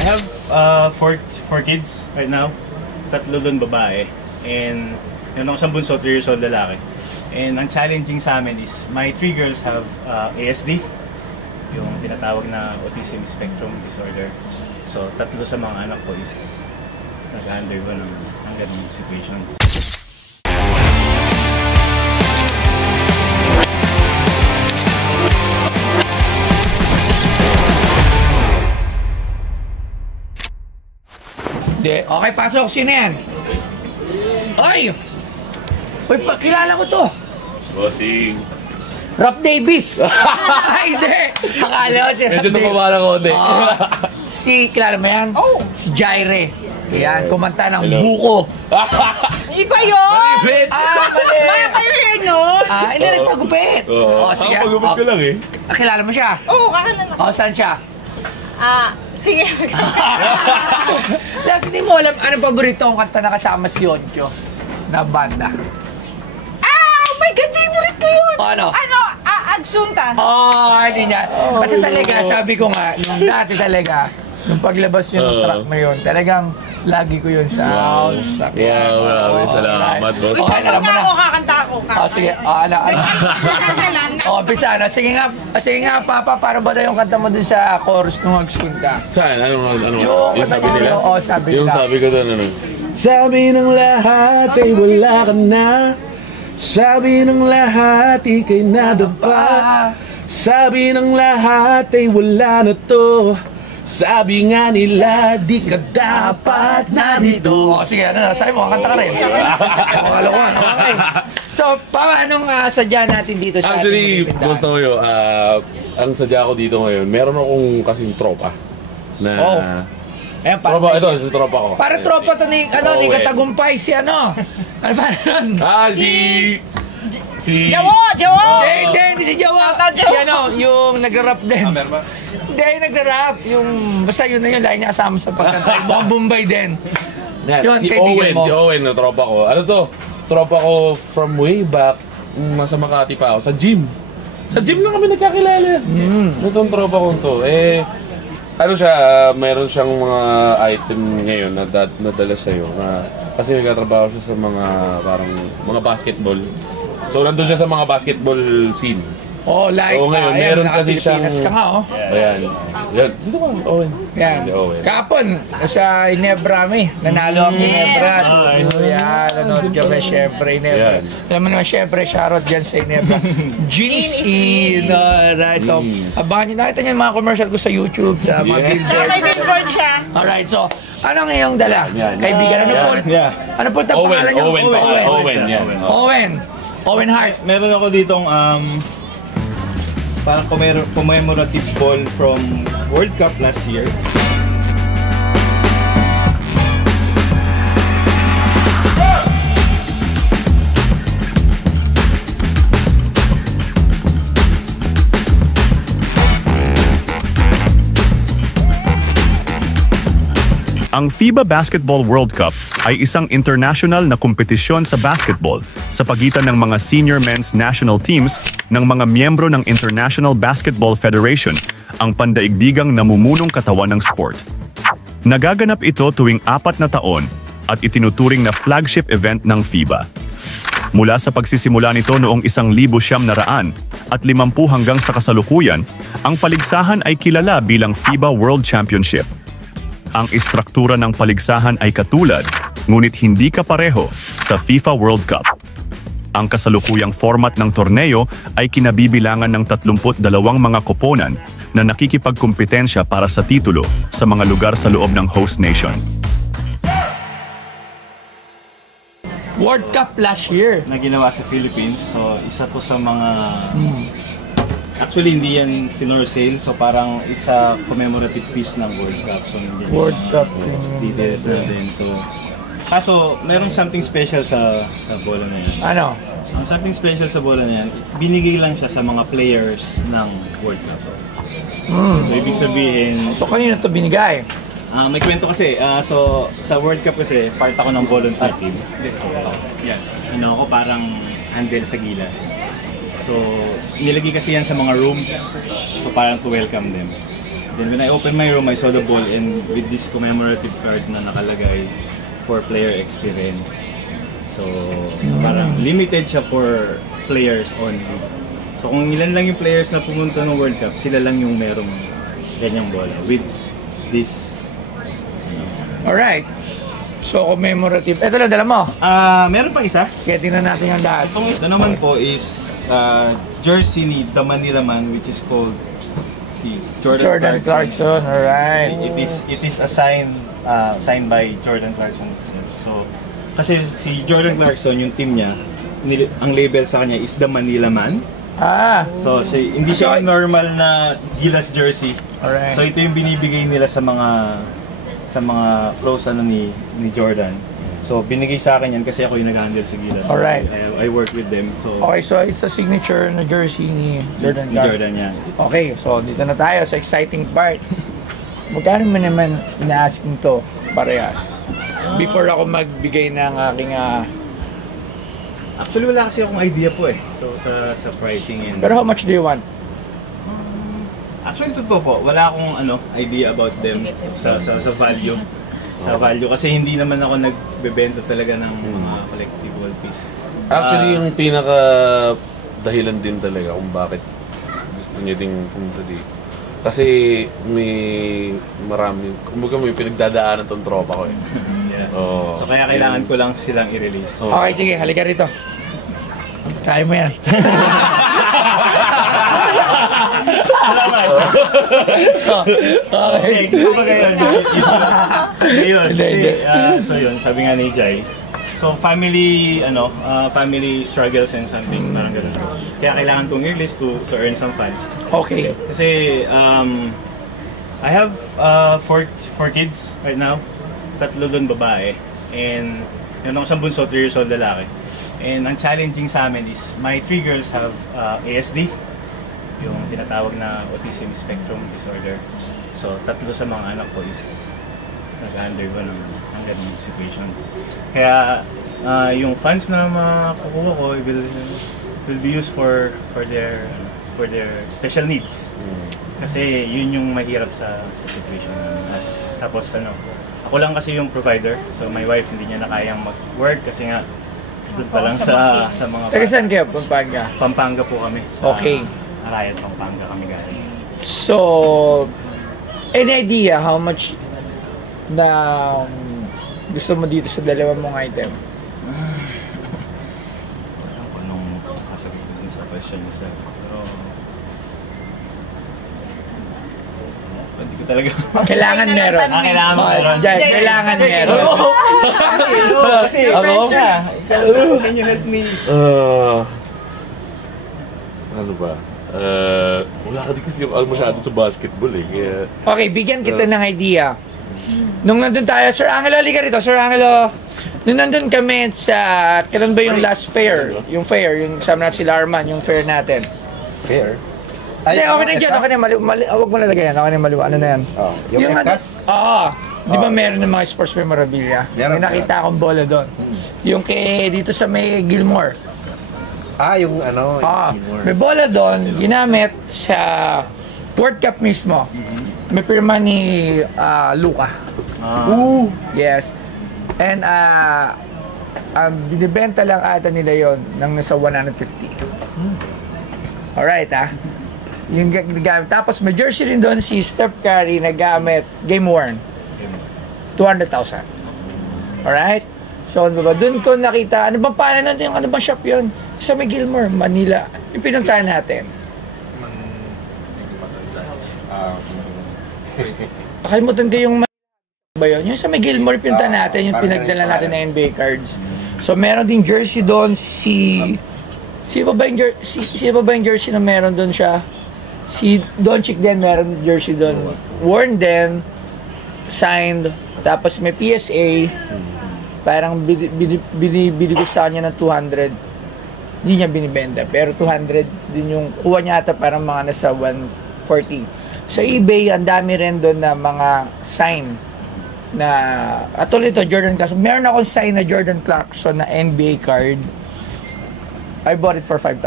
I have four kids right now. 3 doon babae. And yun ako isang bunso, 3 years old lalaki. And ang challenging sa amin is my 3 girls have ASD, yung tinatawag na Autism Spectrum Disorder. So 3 sa mga anak ko is nag-undergo ng ganung situation. Okay, pasok. Sino yan? Ay! Uy, pakilala ko to. Bossing. Rap Davis. Ay, hindi. Akala ko si Rap Medyo Davis. tumabala ko, hindi. Kilala mo yan? Oh. Si Jaire. Yan, kumanta ng Buko. Iba yun! Malibit! Mali. Maya kayo yun nun! Hindi nagpagupit. Sige. Pagupit ko lang eh. Kilala mo siya? Oo, kakilala. Saan siya? Sige. Dahil hindi mo alam, ano paborito ang kanta na kasama si Yoncho na banda? Oh my God, favorite ko yun! Ano? Agsunta. Hindi niya. Kasi talaga, sabi ko nga, nung dati talaga, nung paglabas yun ng track na yun, talagang lagi ko yun sa house, sa sakyan. Wow, salamat, boss. Gusto alam ko mo nga na. ako kakanta ako. Sige, ala. Pisa na. Sige nga, Papa, para ba na yung kanta mo dun sa chorus nung Agsunta? Saan? Ano? Yung sabi nila? Sabi nila. Yung sabi ko doon, ano? Sabi ng lahat ay wala ka na. Sabi ng lahat ika'y nadapa. Sabi ng lahat ay wala na to. Sabi nga nila di ka dapat nandito. Sige, sabi mo, kanta ka rin. Makalokohan, okay. So, paanong sadya natin dito sa Actually, ating tindahan? boss Toyo, ang sadya ko dito ngayon, meron akong kasing tropa na... Ayan, Tropa, ito, si tropa ko. para tropa to ni Owen. Katagumpay, si ano? Ano ba nun? Si... Jawo! Hindi si Jawa. Si ano, yung nagra-rap din. Hindi, yung nagra-rap. Yung, basta yun na yun, lagi niya kasama sa pagkanta. Buong Bombay din. Yun, si kaibigan mo. Owen na tropa ko. Ano to? Tropa ko from way back, nasa Makati pa ako, sa gym. Sa gym lang kami nagkakilala. Itong tropa ko to. Ano siya, mayroon siyang mga item ngayon na nadala sa'yo. Kasi nagkatrabaho siya sa mga parang mga basketball. So nandun siya sa mga basketball scene. Ngayon, meron kasi siyang... ka nga, Ayan. Dito ka, Owen. Yan. Owen. Kapon, sa Inebra kami. Nanalo ang Inebra. Yan, nanood kami, syempre, Inebra. Alam mo naman, syempre, shoutout dyan sa Inebra. Jeans in. Alright, so, abangan nyo. Nakita nyo yung mga commercial ko sa YouTube, sa mga billboard. May billboard siya. Alright, so, anong iyong dala? Kaibigan, ano po ang pangalan nyo? Owen Hart. Meron ako ditong parang commemorative ball from World Cup last year. Ang FIBA Basketball World Cup ay isang international na kompetisyon sa basketball sa pagitan ng mga senior men's national teams ng mga miyembro ng International Basketball Federation, ang pandaigdigang namumunong katawan ng sport. Nagaganap ito tuwing 4 na taon at itinuturing na flagship event ng FIBA. Mula sa pagsisimula nito noong 1950 hanggang sa kasalukuyan, ang paligsahan ay kilala bilang FIBA World Championship. Ang istruktura ng paligsahan ay katulad, ngunit hindi kapareho sa FIFA World Cup. Ang kasalukuyang format ng torneo ay kinabibilangan ng 32 mga koponan na nakikipagkumpetensya para sa titulo sa mga lugar sa loob ng host nation. World Cup last year. Na ginawa sa Philippines. So, isa to sa mga... Actually, hindi yan for sale. So, parang it's a commemorative piece ng World Cup. So, hindi World Cup. Details na din. So, kaso, meron something special sa bola na yan. Ano? Ang something special sa bola na yan, binigay lang siya sa mga players ng World Cup. So, ibig sabihin... So, kanino ito binigay? May kwento kasi. So, sa World Cup kasi, part ako ng volunteer team. So, yan. Ako parang handle sa Gilas. So, nilagay kasi yan sa mga rooms. So, parang to welcome them. Then when I opened my room, I saw the ball and with this commemorative card na nakalagay for player experience. So, parang limited siya for players only. So, kung ilan lang yung players na pumunta ng World Cup, sila lang yung merong ganyang bola with this. Alright. So, commemorative. Ito lang, dala mo. Meron pa isa. Kaya tingnan natin yung lahat. Ito naman po is jersey ni The Manila Man, which is called si Jordan Clarkson. Alright. It is a signed by Jordan Clarkson itself. So, kasi si Jordan Clarkson, yung team niya, ang label sa kanya is The Manila Man. So, hindi siya normal na Gilas jersey. Alright. So, ito yung binibigay nila sa mga close ni Jordan. So, binigay sa akin yan kasi ako yung nag-handle sa Gilas. Alright. So, I work with them. So, Okay, so it's a signature na jersey ni Jordan Clarkson. Jordan yan. Okay, so dito na tayo sa exciting part. Magkano mo naman ina-asking to parehas? Before ako magbigay ng aking Actually, wala kasi akong idea po eh. So, sa pricing and... Pero how much do you want? Actually, totoo po. Wala akong idea about them sa value. Sa value. Kasi hindi naman ako nagbebenta talaga ng mga collectible piece. Actually, yung pinaka dahilan din talaga kung bakit gusto niya ding pumunta dito. Kasi may may pinagdadaanan tong tropa ko eh. Yeah. So kaya kailangan ko lang silang i-release. Okay, sige, halika rito. Kaya mo yan. Okay, kumbaga yun. So yun, sabi nga ni Jai. So family struggles and something, parang gano'n. Kaya kailangan kong i-release to earn some funds. Okay. Kasi I have four kids right now. 3 doon babae. And yun ako isang bunso, 3 years old lalaki. And ang challenging sa amin is my 3 girls have ASD, yung tinatawag na autism spectrum disorder. So 3 sa mga anak ko is nag-undergo ng ganung situation. Kaya yung funds na makukuha ko will be used for their special needs. Kasi yun yung mahirap sa situation namin. Tapos ako lang kasi yung provider. So my wife hindi niya na kayang mag-work kasi nga doon pa lang sa mga Taga saan kayo? Pampanga? Pampanga po kami. Sa Okay. Arayat, Pampanga kami galing. So, any idea how much na gusto mo dito sa dalawa mong item? Anong sasabihin sa question niyo, sir? Pero hindi ko talaga. Kailangan meron. Kailangan meron. Kailangan meron. Kasi friend siya. Can you help me? Ano ba? Wala ka din kasi masyado sa basketball eh. Kaya... Okay, bigyan kita ng idea. Nung nandun tayo, Sir Angelo, halika rito, Sir Angelo. Nung nandun kami sa, kailan ba yung last fair? Yung fair, yung kasama natin si Larman, yung fair natin. Fair? Hindi, okay na dyan, okay na, huwag mo lalagay yan, okay na maliwa, ano na yan? Yung FCAS? Oo. Di ba meron ng mga sports memorabilia? May nakita akong bola doon. Yung dito sa may Gilmore. Yung may bola doon, ginamit sa World Cup mismo. May pirma ni Luka. Yes. And binibenta lang ata nila yon ng nasa 150. Alright yung gamit. Tapos may jersey rin doon si Steph Curry na gamit, game worn. 200,000. Alright? So doon ko nakita, ano bang paano natin yung ano bang shop yun? Sa may Gilmore, Manila. Yung pinuntahan natin. Nakalimutan ko yung ba yun? Yung sa may Gilmore pinuntahan natin, yung pinagdala natin na NBA cards. So meron din jersey doon si ba yung jersey na meron doon siya? Si Doncic din meron jersey doon. Worn din, signed, tapos may PSA. Parang binibili ko sa kanya ng 200. Hindi niya binibenta, pero 200 din yung kuha niya ata, parang mga nasa 140. Sa eBay, ang dami rin doon na mga sign na atol ito, Jordan Clarkson. Meron akong sign na Jordan Clarkson na NBA card. I bought it for 5,000.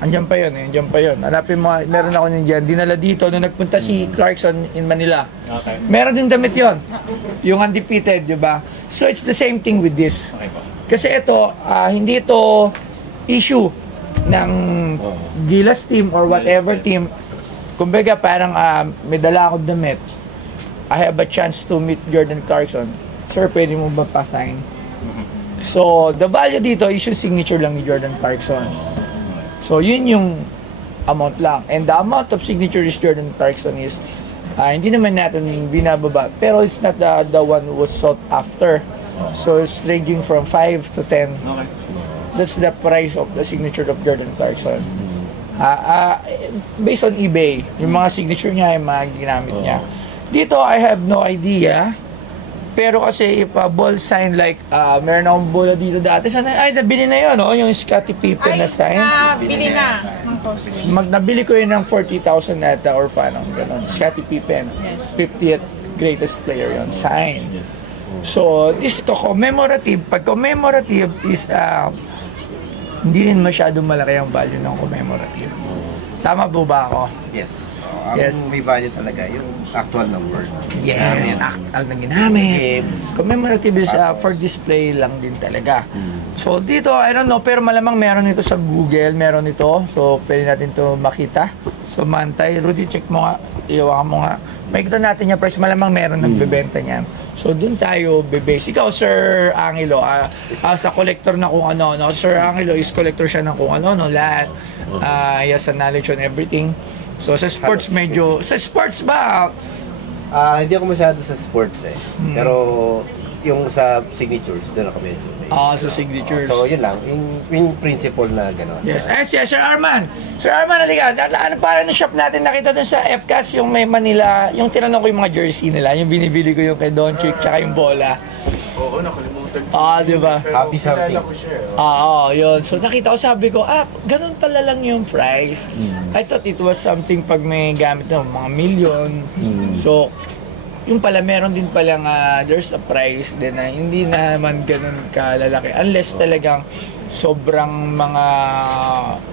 Andiyan pa yun, andiyan pa yun. Hanapin mo, meron ako nandiyan. Dinala dito nung nagpunta si Clarkson in Manila. Okay. Meron din damit yon, yung undefeated, di ba? So it's the same thing with this. Okay po. Kasi ito, hindi ito issue ng Gilas team or whatever team. Kumbaga parang may dala akong damit. I have a chance to meet Jordan Clarkson. Sir, pwede mo ba pa-sign? So, the value dito is yung signature lang ni Jordan Clarkson. So, yun yung amount lang. And the amount of signatures Jordan Clarkson is, hindi naman natin binababa. Pero it's not the one who was sought after. So, it's ranging from 5 to 10. Okay. That's the price of the signature of Jordan Clarkson. Based on eBay, yung mga signature niya, yung mga ginamit niya. Dito, I have no idea. Pero kasi if a ball sign like, meron akong bola dito dati, sana, nabili na yun, no? Yung Scottie Pippen na sign. Bili na. Nabili ko yun ng 40,000 nata or paano, gano'n. Scottie Pippen, 50th greatest player yun, sign. So, this to commemorative. Pag commemorative is, hindi rin masyadong malaki ang value ng commemorative. Tama po ba ako? Yes. Ang may value talaga, yung actual na word. Yes, actual na ginamit. Commemorative is for display lang din talaga. So dito, I don't know, pero malamang meron ito sa Google, meron ito. So pwede natin ito makita. So Mantay, Rudy, check mo nga, iyawakan mo nga. Makikita natin yung price, malamang meron nagbebenta niyan. So doon tayo bebase. Ikaw, Sir Angelo, sa collector na kung ano, no? Sir Angelo is collector siya ng kung ano, no? Lahat. He has a knowledge on everything. So sa sports medyo, sa sports ba? Hindi ako masyado sa sports eh. Pero yung sa signatures, doon ako medyo. Sa signatures. So yun lang, yung principle na gano'n. Yes. Sir Arman. Sir Arman, halika. Ano parang ng shop natin nakita dun sa FCAS, yung may Manila, yung tinanong ko yung mga jersey nila, yung binibili ko yung kay Doncic, tsaka yung bola. Oo, nakalimutan ko. Di ba? Happy something. Yun. So nakita ko, sabi ko, ganun pala lang yung price. I thought it was something pag may gamit ng mga million. So, yung pala, meron din palang there's a price din na hindi naman ganun kalalaki. Unless talagang sobrang mga,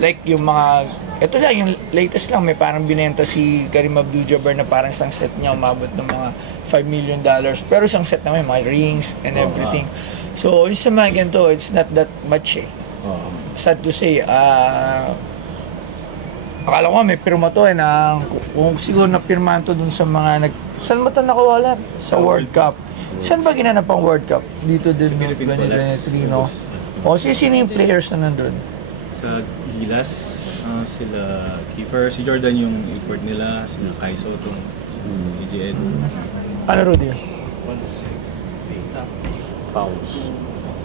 like yung mga, ito lang, yung latest lang, may parang binenta si Kareem Abdul-Jabbar na parang isang set niya umabot ng mga $5 million. Pero isang set naman, mga rings and everything. So, yung sa mga ganito, it's not that much eh. Sad to say, akala ko may pirma to na kung siguro napirmahan to dun sa mga saan mo ito nakawala? Sa World Cup. Saan ba ginanap ang World Cup? Dito din, 2023, no? Sino yung players na nandun? Sa Gilas, sila Kiefer, si Jordan yung import nila, sila Kai Soto, EJ Ed. Ano, Rudy? 160 pounds.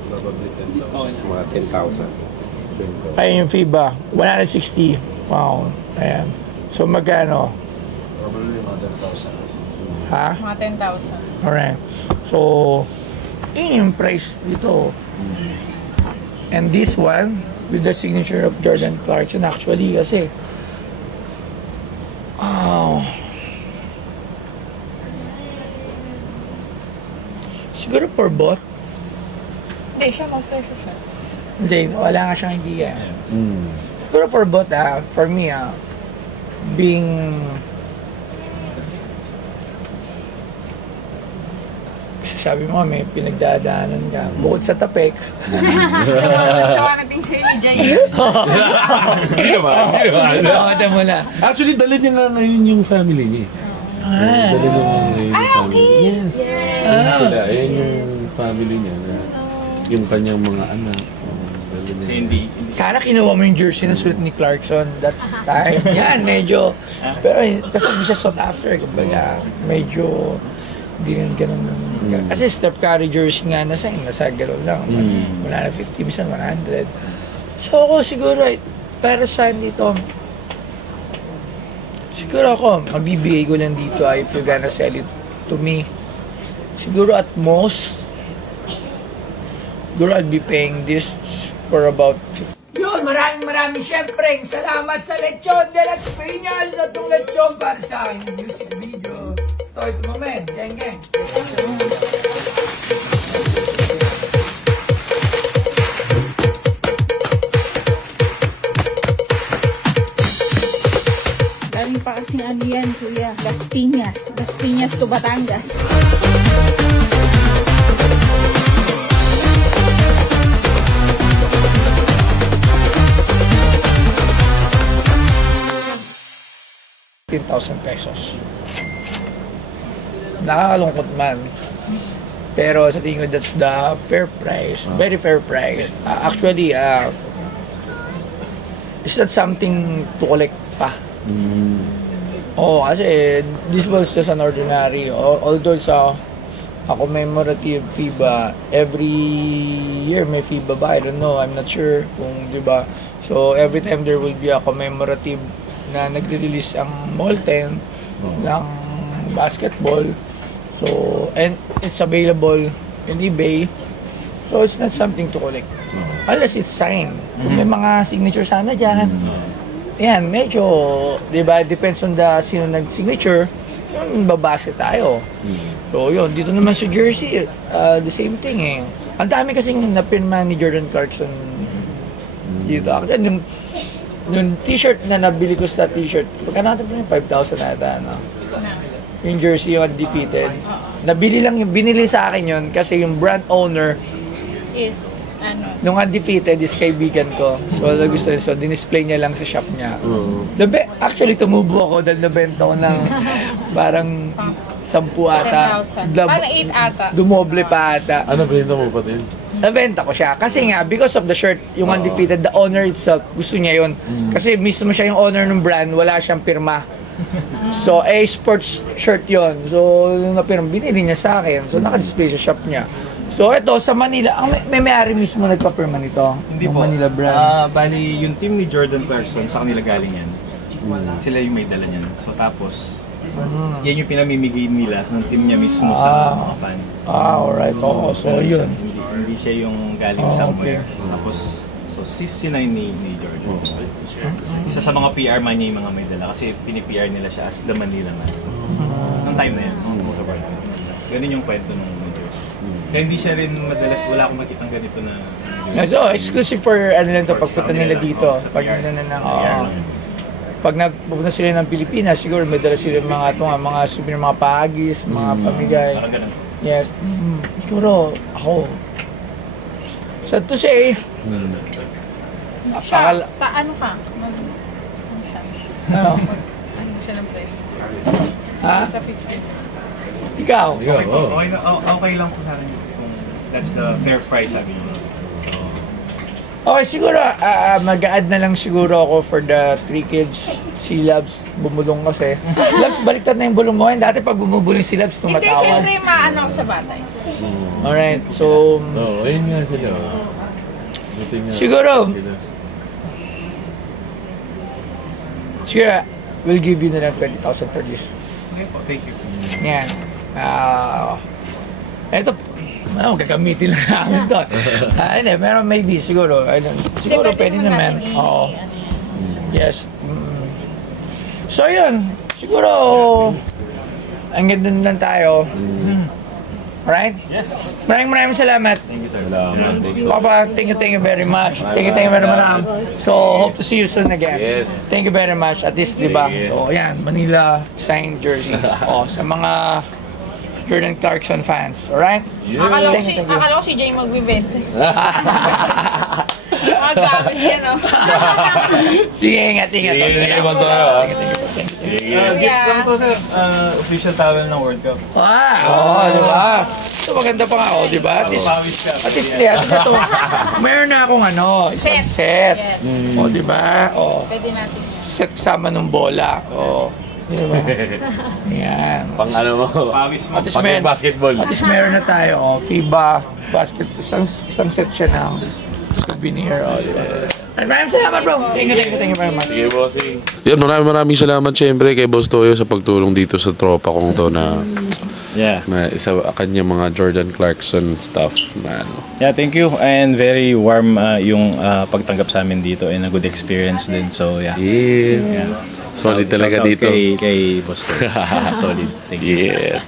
Probably 10,000. Mga 10,000. Ayun yung FIBA, 160 pound. Ayan. So magkano? Probably mga 10,000. Ha? Mga 10,000. Alright. So, yun yung price dito. And this one, with the signature of Jordan Clarkson, actually, kasi, siguro for both. Hindi, siya mag-pressure siya. Hindi, wala nga siyang idea. Siguro for both, for me, being sabi mo, may pinagdadaanan ka. Bukod sa tapek. Sawa nating Shirley Jay. Hindi naman. Nakakata mo na. Actually, dali niya nga ngayon yung family niya. Dali niya ngayon yung family. Yes. Sila, yun yung family niya. Yung kanyang mga anak. Cindy. Sana kinuha mo yung jersey na suit ni Clarkson that time. Yan, medyo. Pero kasi hindi siya sought after. Kumbaga, medyo hindi rin ganun. Kasi Steph Curry jersey nga nasa gano'n lang. Wala na 50%, 100. So ako siguro, para saan dito, siguro ako, mabibigay ko lang dito if you're gonna sell it to me. Siguro at most, siguro I'll be paying this for about 50. Yun, maraming syempre salamat sa Lechon de las Piñas na itong lechon para sa aking music video. Story to moment, gang. Piñas to Batangas. ₱10,000. Nakakalungkot man. Pero sa tingin ko, that's the fair price. Very fair price. Actually, it's not something to collect pa. Oo, kasi this was just an ordinary. Although sa a commemorative FIBA, every year may FIBA ba? I don't know. I'm not sure kung, di ba? So, every time there will be a commemorative na nagre-release ang Molten ng basketball. So, and it's available in eBay. So, it's not something to collect. Unless it's signed. Kung may mga signature sana dyan. Yan, medyo, di ba, depends on the sino nag-signature, babase tayo. So, yun, dito naman sa jersey, the same thing eh. Ang dami kasing napirma ni Jordan Clarkson dito. Yung t-shirt na nabili ko sa t-shirt, pagka natin po yung 5,000 ata, no? Yung jersey, yung undefeated. Binili sa akin yun kasi yung brand owner Is, ano? nung undefeated is kaibigan ko. So, gusto niya. So, dinisplay niya lang sa shop niya. Actually, tumubo ako dahil nabenta ko ng parang 10 ata. 10,000. Parang 8 ata. Dumoble pa ata. Ano ba mo pa din? Nabenta ko siya. Kasi nga, because of the shirt, yung undefeated, the owner itself, gusto niya yun. Kasi mismo siya yung owner ng brand, wala siyang pirma. So, sports shirt yon. So, yung napirma, binili niya sa akin. So, naka-display sa shop niya. So, ito, sa Manila, may may-ari mismo nagpapirma nito. Hindi po. Manila brand. Bali, yung team ni Jordan Clarkson, sa kanila galing yan. Sila yung may dala niyan. So, tapos, yan yung pinamimigay nila ng team niya mismo sa mga fan. Alright. So, yun. Hindi siya yung galing somewhere. Tapos, so sinay ni Jordan. Isa sa mga PR man niya yung mga may dala kasi pini-PR nila siya as the Manila man. Nung time na yan, nung sa party. Ganun yung kwento ng jersey. Kaya hindi siya rin madalas, wala akong makitang ganito na... So, exclusive for ano lang to, pagpunta nila dito. Pag pag nagpupunta sila ng Pilipinas, siguro may dala sila mga souvenir, mga paagis, mga pamigay. Parang ganun. Yes. Siguro, ako, sad to say, Siya, ano ka? ano? Ano siya ng presyo? Ha? Sa 50. Ikaw? Okay lang po sa akin kung that's the fair price sabi niyo. Okay, siguro, mag-a-add na lang siguro ako for the 3 kids. Si Labs, bumulong kasi. Labs, baliktad na yung bulong mo. Dati pag bumubulong si Labs, Hindi, tumatawag. syempre maano ako sa bata. Alright, so... ayun nga sila. Buti nga Siguro. sila. Siguro, we'll give you na lang 20,000 for this. Okay po, thank you. Yan. Eto, gagamitin lang namin to. Hindi, pero maybe, siguro. Siguro pwede naman. Oo. Yes. So, yun. Siguro, ang ganda lang tayo. Alright? Yes. Maraming salamat. Thank you, sir. Salamat. Papa, thank you very much. Thank you very much. So, hope to see you soon again. Yes. Thank you very much. At least, di ba? Yes. So, ayan, Manila signed jersey. Sa mga Jordan Clarkson fans. Alright? Akala Thank you. ko si Jay magbibenta. Mga gamit yan, oh. Sige, ingat. Sige, masaya. Thank you. Gift lang po, sir. Official towel ng World Cup. Wow! Di ba? Ito maganda pa nga, di ba? Pawis ka. At least, ito. Meron na akong isang set. Yes. Di ba? Pwede natin yan. Set sama ng bola. Di ba? Yan. Pang ano mo? Pawis mo. At least Pang basketball. At least meron na tayo. FIBA basket. Isang set siya ng souvenir. Di ba? Maraming salamat, bro. Thank you very much. Sige, bossing. Yan, maraming salamat syempre kay Boss Toyo sa pagtulong dito sa tropa kong to na isa kanya mga Jordan Clarkson stuff na ano. Yeah, thank you. And very warm yung pagtanggap sa amin dito and a good experience din. So, yeah. Yeah. Solid talaga Shout out dito. Kay Boss Toyo. Solid. Thank you. Yeah.